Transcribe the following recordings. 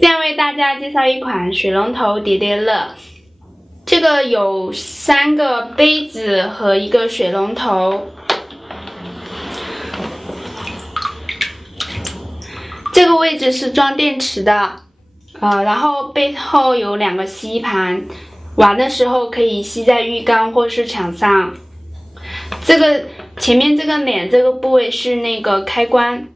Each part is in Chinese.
现在为大家介绍一款水龙头叠叠乐，这个有3个杯子和一个水龙头。这个位置是装电池的，然后背后有2个吸盘，玩的时候可以吸在浴缸或是墙上。这个前面这个脸这个部位是那个开关。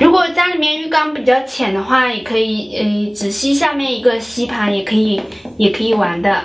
如果家里面浴缸比较浅的话，也可以只吸下面一个吸盘，也可以玩的。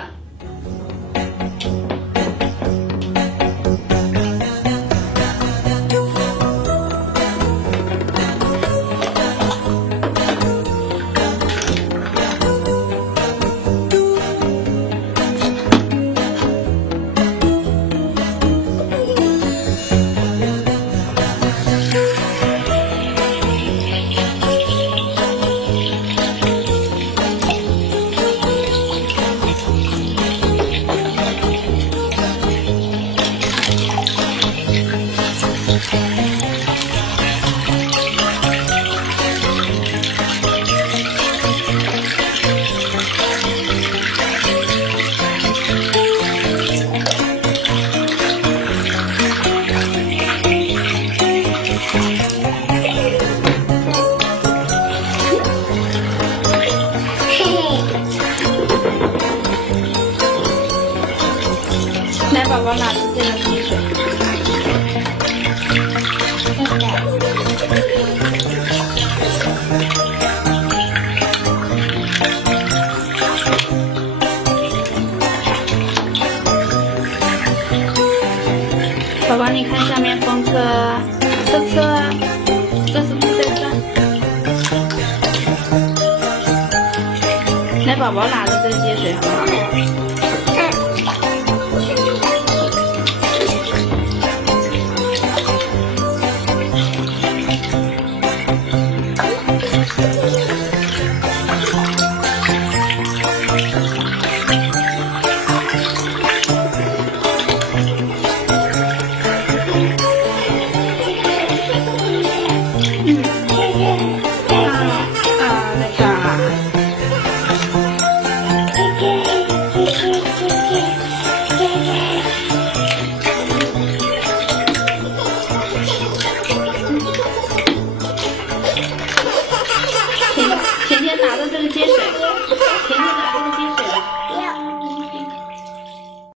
来，宝宝拿着这个滴水。宝宝，你看下面风车，车车，这是不是在转？来，宝宝拿着这接水好不好？